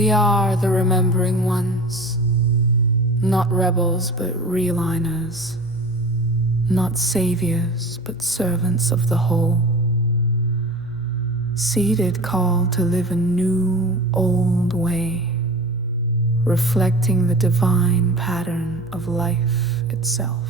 We are the remembering ones, not rebels but realigners, not saviors but servants of the whole, seated called to live a new, old way, reflecting the divine pattern of life itself.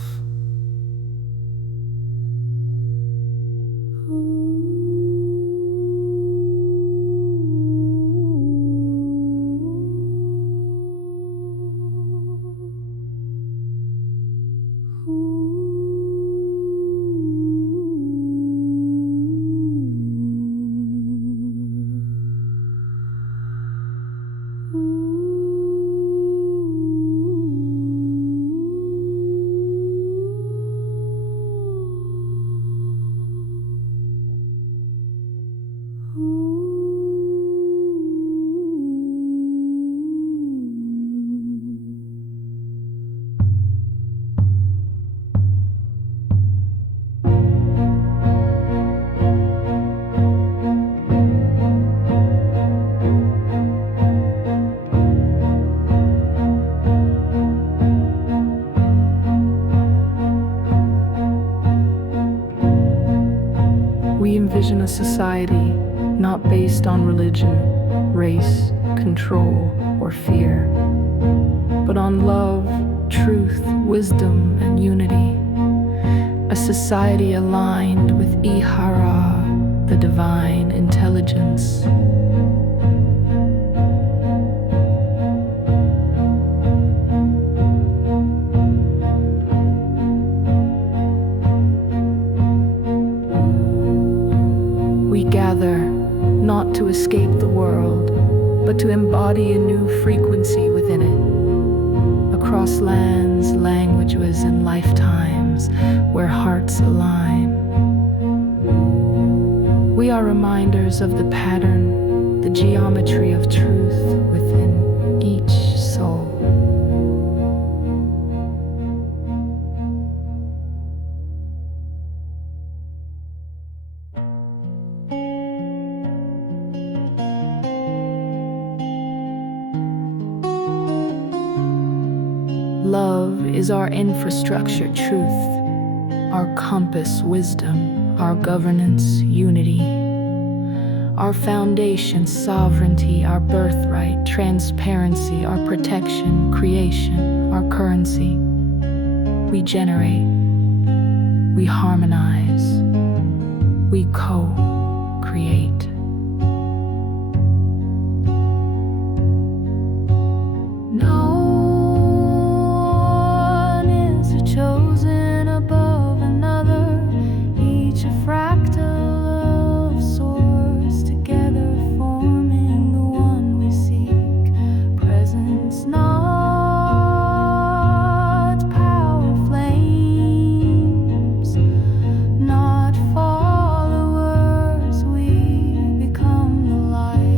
We envision a society not based on religion, race, control, or fear, but on love, truth, wisdom, and unity. A society aligned with E-Ha-Rah, the divine intelligence. We gather not to escape the world, but to embody a new frequency within it, across lands, languages, and lifetimes where hearts align. We are reminders of the pattern, the geometry of truth within each soul. Love is our infrastructure, truth, our compass, wisdom, our governance, unity, our foundation, sovereignty, our birthright, transparency, our protection, creation, our currency. We generate, we harmonize, we co-create. Chosen above another, each a fractal of source, together forming the one we seek. Presence, not power flames, not followers, we become the light.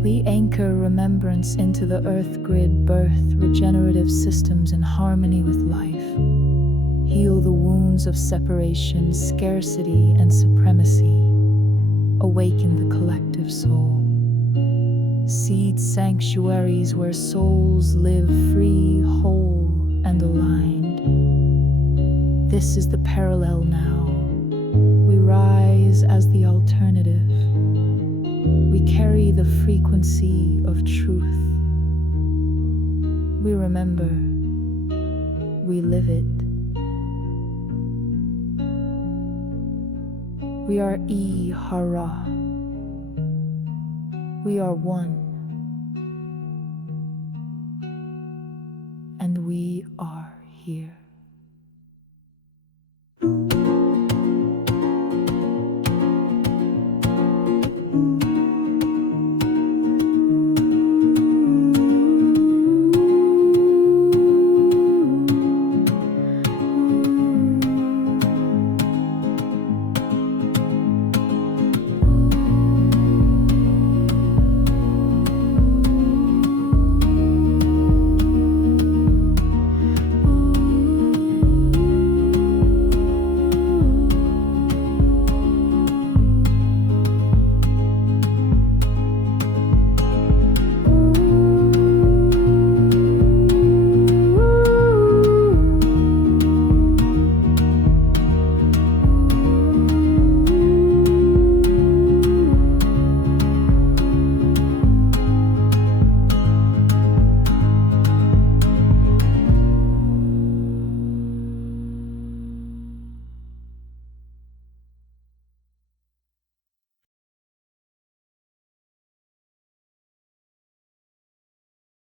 We anchor remembrance into the earth grid, birth regenerative systems in harmony with life. Heal the wounds of separation, scarcity, and supremacy. Awaken the collective soul. Seed sanctuaries where souls live free, whole, and aligned. This is the parallel now. We rise as the alternative. We carry the frequency of truth. We remember, we live it. We are E-Ha-Rah. We are one. And we are here.